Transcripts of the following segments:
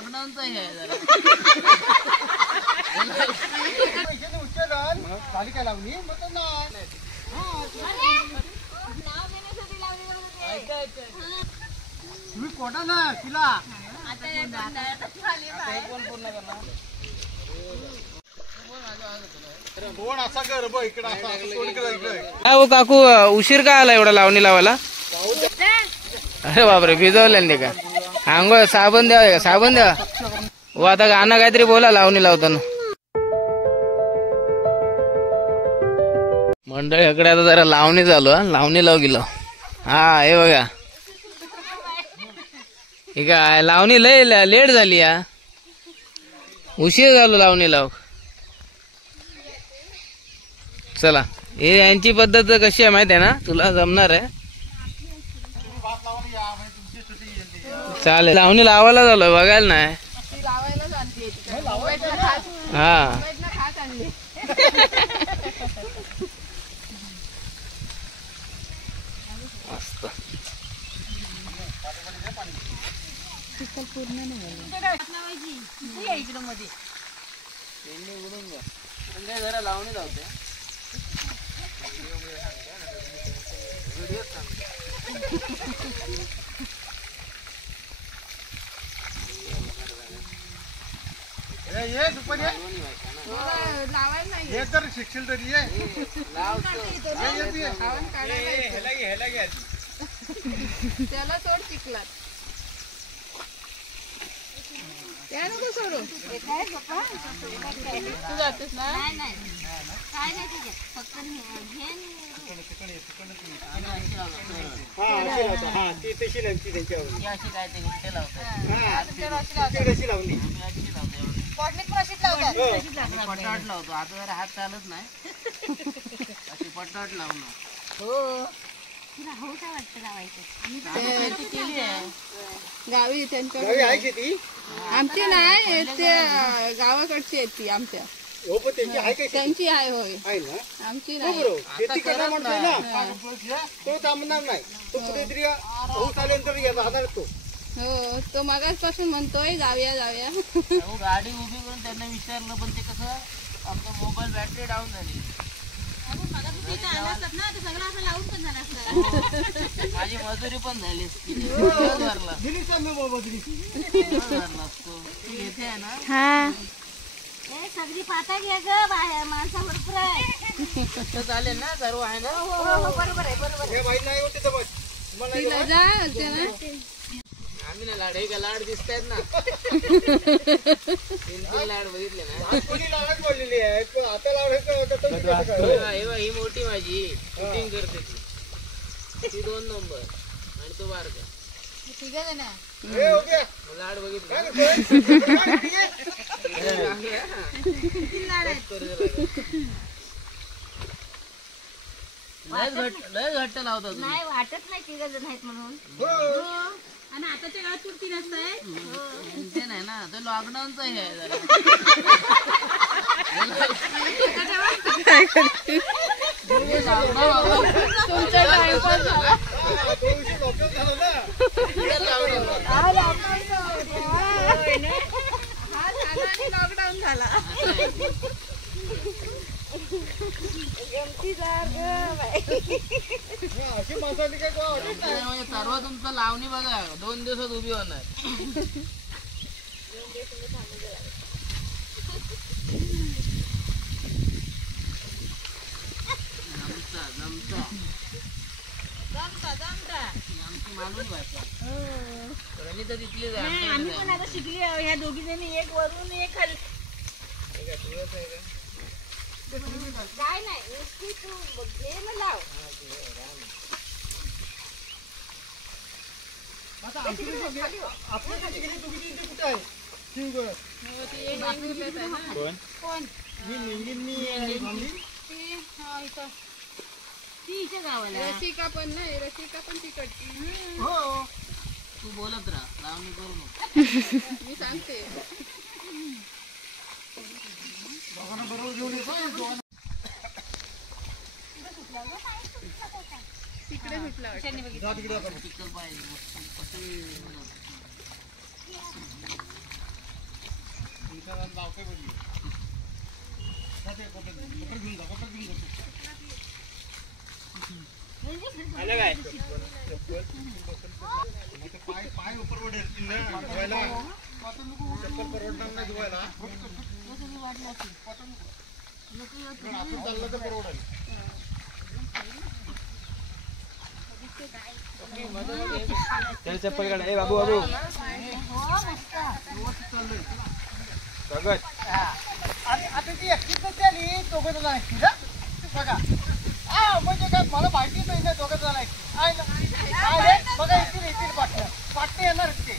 लॉकडाऊनचं हे आहे जरा. खाली काय लावली तुम्ही कोटा ना तिला पूर्ण करणार काय हो काकू उशीर का आला एवढा लावणी लावायला? अरे बापरे भिजवल्याने का? आंघोळ साबण द्यावा का? साबण द्यावा हो. आता गाणं काहीतरी बोला लावणी लावताना. मंडळीकडे आता जरा लावणी चालू. लावणी लाव गेलो. हा हे बघा हे काय लावणी लय लेट झाली या. उशीर झालो लावणी लाव. चला हे यांची पद्धत कशी आहे माहिती आहे ना? तुला जमणार आहे. चालेल लावणी लावायला झालो बघायला नाही. हा मस्त. जरा लावणी लावते. ये तर शिक्षण तरी ये त्याला सोड चिखलात. त्या नको सोडू. तू जातेस ना? काय नाही फक्त पटाट लावतो आता जरा हात चालत नाही. अशी पटाट लावणार. हो तुला हो काय वाटतं लावायचं? केली आहे गावी त्यांच्याकडे आमची नाही ते गावाकडची आहे ती आमच्या. त्यांची आहे होय आमची नाही. शेती करणार म्हणतोय ना तो थांबणार नाही. तो कुठेतरी पाऊस आल्यानंतर हातात तो हो तो मगाचपासून म्हणतोय जाऊया जाऊया. गाडी उभी करून त्यांना विचारलं पण ते कसं आमचा मोबाईल बॅटरी डाऊन झाली. माझी मजुरी पण झाली सगळी पाता घ्या ग बाहेर माणसा भरपूर आहे. चालेल ना सर्व आहे ना? बरोबर आहे बरोबर. तिला जा त्याला आम्ही ना लाड हे का लाड दिसत आहेत ना. 3 लाड बघितले ना. ही मोठी माझी शूटिंग करते ती 2 नंबर आणि तो बारका. ठीक आहे ना लाड बघितले लय घट्ट लावतात. नाही वाटत नाही तिघ जण आहेत म्हणून. आणि आताच्या काळात पुरती नसतंय. ते नाही ना ते लॉकडाऊनचं हे आहे जरा. तुमचा टाइमपास झाला. लॉकडाऊन झाला. सर्व तुमचं लावणी बघा 2 दिवसात उभी होणार. आमची मालून भाषा मी तर तिथलीच आहे. आम्ही पण आता शिकली ह्या दोघी जणी एक वरून एक खाली. काय नाही तू घे ना लाव. रसिका पण नाही रसिका पण तिकडची. हो तू बोलत राहा लावणी करू नको. मी सांगते तिकडे सुटला आलं काय पाय पाय उपरवर ढेरतील ना धुवायला. चप्पल परवडणार नाही धुवायला. आपण चाललं तर परवडेल. चप्पल काढ. ए बाबू बाबू आता ती एकटीच आली दोघं जण आहेत ना बघा. म्हणजे काय मला माहिती नाही ना दोघं जण आहेत बघा. येतील पाटणे येणार ते.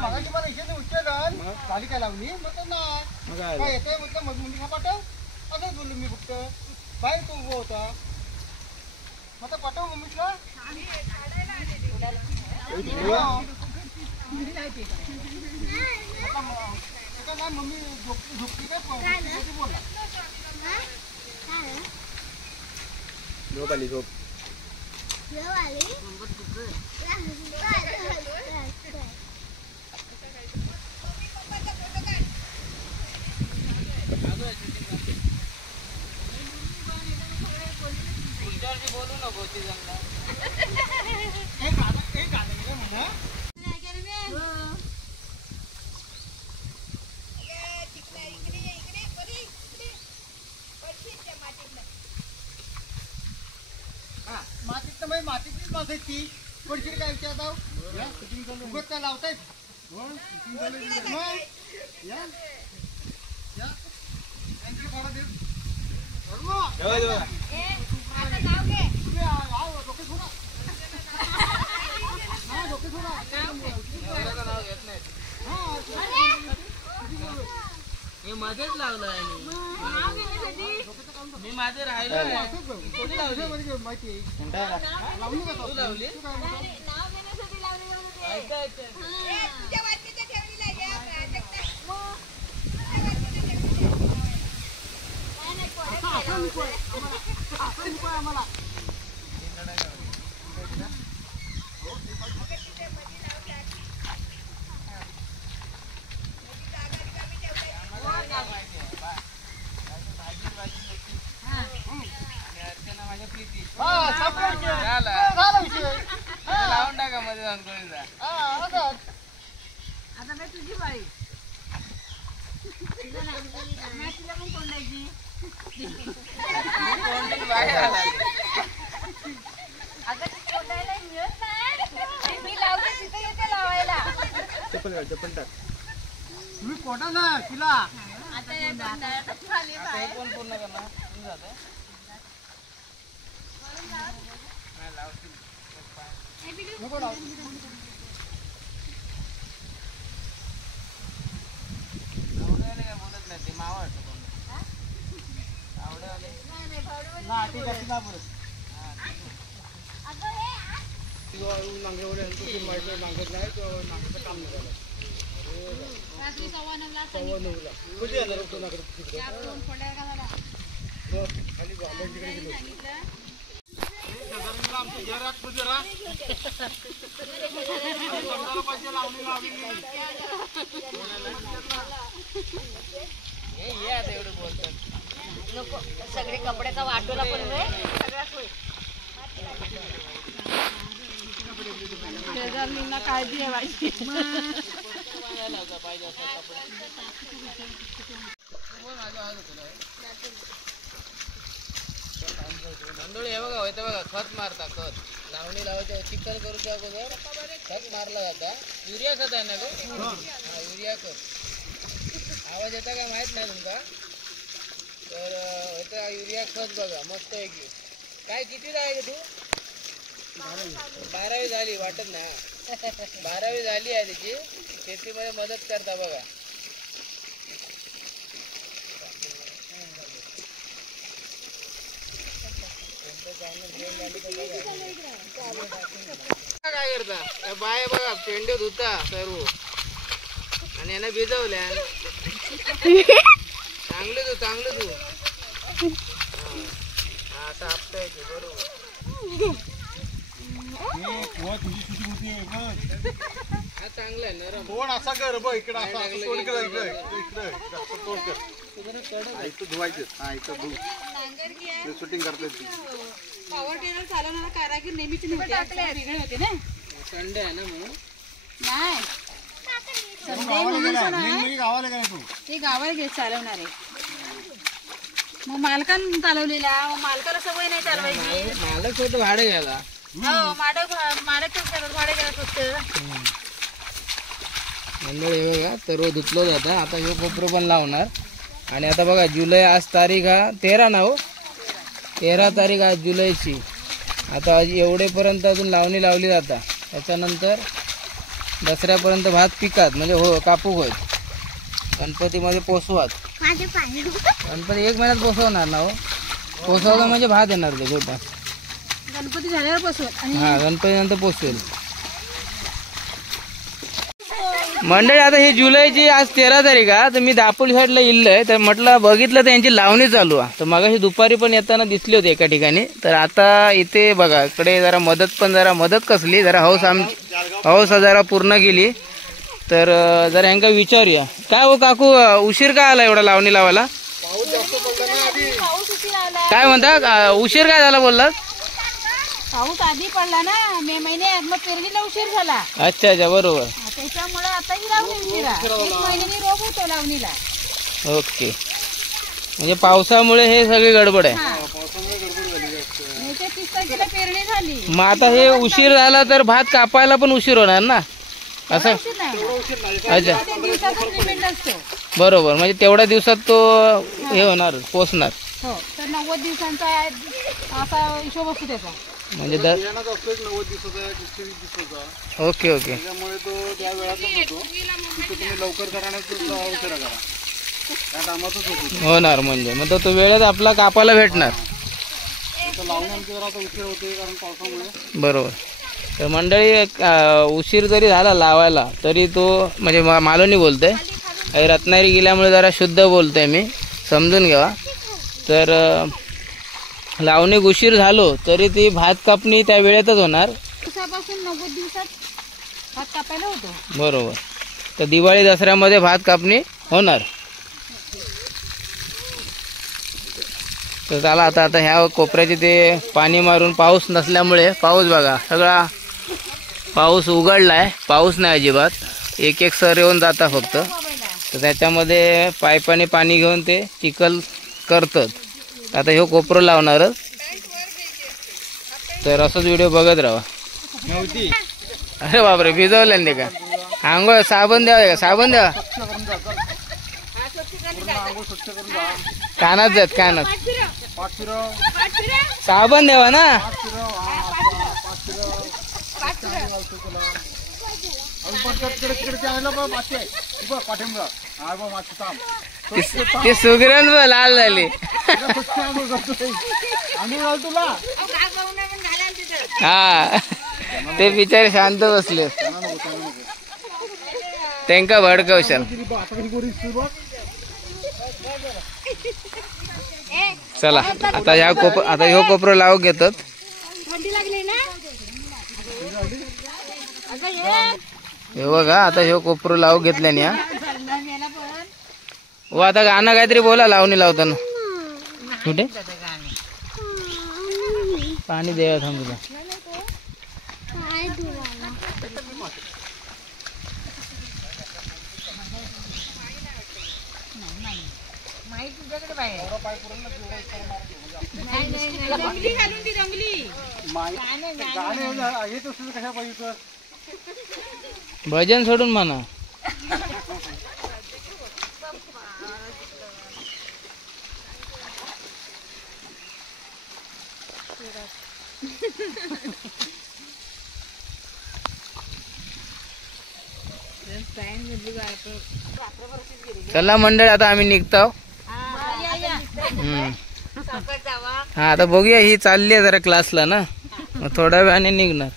मगाशी मला इथे उचलन झाली काय लावली म्हटलं नाही काय येते म्हटलं मम्मी का पाठव असंच बोललो मी फक्त. बाहेर तो उभा होता म्हटलं पाठव मम्मीला. नाही मम्मी झोपली काय बोलला. झोप आली झोप. बोलू नको ती जमला. मातीत तर मातीतलीच माणसं आहेत ती. पडशील काय विचारता उगत काय लावतायत. हे मध्येच लागलं मी माझे राहिलो माहिती तू लावली आम्हाला लावून टाका मध्ये जाऊन कोणीचा. आता मी तुझी बाई तिला पण कोंडायची बाहेर आला. अगं ती कोंडायला मिळत नाही. मी लावते तिथे येते लावायला. चप्पल काढ. चप्पल टाक. तुम्ही कोणा ना तिला आता या कोंडाळ्यात खाली बाहेर. कोण पूर्ण करणार जाते. नको लाव. काय बोलत नाही ते मावा वाटतं कोण आवडेवाले. नांगरत नाही तो नांगरचं काम नाही झालं. रात्री 9:15 9:15 कधी येणार होतो नांगरत तिकडे खाली तिकडे गेलो. आमच्या घरात जरा पाहिजे लावणी लावली. हे आता एवढं बोलतात. नको सगळे कपड्याचा वाटोला पण सगळ्याच होईल. शेजारणींना काळजी ठेवायची. तांदूळ हे बघा होतं बघा. खत मारता खत लावणी लावायचं चिखल करूच्या अगोदर खत मारला जाता. युरिया खत आहे ना गं. हा युरिया खत. आवाज येता काय माहित नाही तुमका तर होता युरिया खत बघा मस्त आहे की. काय किती आहे तू 12वी झाली वाटत ना. 12वी झाली आहे त्याची. शेतीमध्ये मदत करता बघा. काय करता बाय बघा पेंडे धुता सर्व आणि यांना भिजवल्या. चांगलं तू आता आपटा येते बरोबर. तुझी सुटी होती हा चांगला आहे नरम. तोड असा कर बघ इकडे असा तोड कर इकडे इकडे तोड कर इथं धुवायचं. हा इथं धु शूटिंग करते. पॉवर टेलर चालवणारा कारागीर नेहमीच वेगळे होते ना. संडे आहे ना म्हणून नाही संडे म्हणून गावाला गेला तू ते गावाला गेले चालवणारे. मग मालकान चालवलेला मालकाला सवय नाही चालवायची. मालक होतं भाडे घ्यायला. हो मालक भाडे गेला फक्त. मंडळी हे बघा सर्व धुतलं जातं. आता हे कोपरं पण लावणार. आणि आता बघा जुलै आज तारीख हा 13 ना हो 13 तारीख आज जुलैची. आता एवढेपर्यंत अजून लावणी लावली जाता. त्याच्यानंतर दसऱ्यापर्यंत भात पिकात म्हणजे हो कापूक होत. गणपतीमध्ये पोसवात. गणपती 1 महिन्यात पोसवणार ना हो. पोसवलं म्हणजे भात येणार ते छोटा. गणपती झाल्यावर बसवत. हा गणपती नंतर पोचेल. मंडळी आता ही जुलैची आज 13 तारीख आहे. तर मी दापोली साईडला इल्लय तर म्हटलं बघितलं तर यांची लावणी चालू आहे. तर मगाशी दुपारी पण येताना दिसली होती एका ठिकाणी. तर आता इथे बघा इकडे जरा मदत कसली जरा हौस जरा पूर्ण केली. तर जरा यांका विचारूया काय हो काकू उशीर काय आला एवढा लावणी लावायला. काय म्हणता उशीर काय झाला बोललात. पाऊस आधी पडला ना मे महिन्यात मग पेरणीला उशीर झाला. अच्छा बरोबर. त्याच्यामुळे आता ही लावणी उशिरा 1 महिन्यानी रोग होतो लावणीला. ओके म्हणजे पावसामुळे हे सगळी गडबड आहे. 30 तारखेला पेरणी झाली. मग आता हे उशीर झाला तर भात कापायला पण उशीर होणार ना असं. अच्छा बरोबर म्हणजे तेवढ्या दिवसात तो हे होणार पोचणार. हो तर 90 दिवसांचा असा हिशोब असतो त्याचा. म्हणजे 90 दिवसाचा 120 दिवसाचा. ओके ओके त्यामुळे तो त्या वेळातच होतो. तुम्ही लवकर करण्याचा उशिरा करा त्या कामातच होतो होणार म्हणजे मग तो वेळेत आपला कापायला भेटणार. लावून आमच्या जरा आता उशीर होते कारण पावसामुळे. बरोबर. तर मंडळी उशीर जरी झाला लावायला तरी तो म्हणजे मालोनी बोलतोय रत्नागिरी गेल्यामुळे जरा शुद्ध बोलतोय मी समजून घ्यावा. तर लावणी उशीर झालो तरी ती भात कापणी त्या वेळेतच होणार. दिवसापासून 90 दिवसात भात कापायला होतो. बरोबर. तर दिवाळी दसऱ्यामध्ये भात कापणी होणार. तर चला आता ह्या कोपऱ्याचे ते पाणी मारून पाऊस नसल्यामुळे पाऊस बघा सगळा पाऊस उघडलाय. पाऊस नाही अजिबात. एक सर येऊन जाता फक्त. तर त्याच्यामध्ये पाईपाने पाणी घेऊन ते चिखल करतात. आता हे कोपरं लावणारच. तर असंच व्हिडिओ बघत राहा. अरे बापरे भिजवलं नाही का. आंघोळ साबण द्यावा का साबण द्यावा. कानात जात कानात साबण द्यावा ना. ती सुगरण लाल झाली. हा ते बिचारे शांत बसले त्यांका भडकवशाल. चला आता ह्यो कोपरं लावू घेतात. हे बघा आता ह्यो कोपरं लावू घेतल्याने हो. आता गाणं काहीतरी बोला लावणी लावताना. कुठे पाणी द्यावं थांबूला. भजन सोडून म्हणा. चला मंडळ आता आम्ही निघतो. हा आता बघूया ही चालली आहे जरा क्लासला ना मग थोड्या वेळाने निघणार.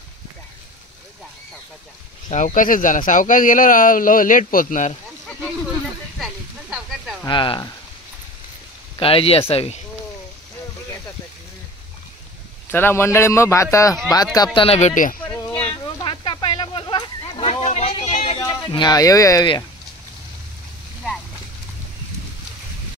सावकाशच जाणार. सावकाश गेल्यावर लेट पोचणार. हा काळजी असावी. चला मंडळी, मग भात कापताना भेटूया. भात कापायला बोलवा. हा, येऊया.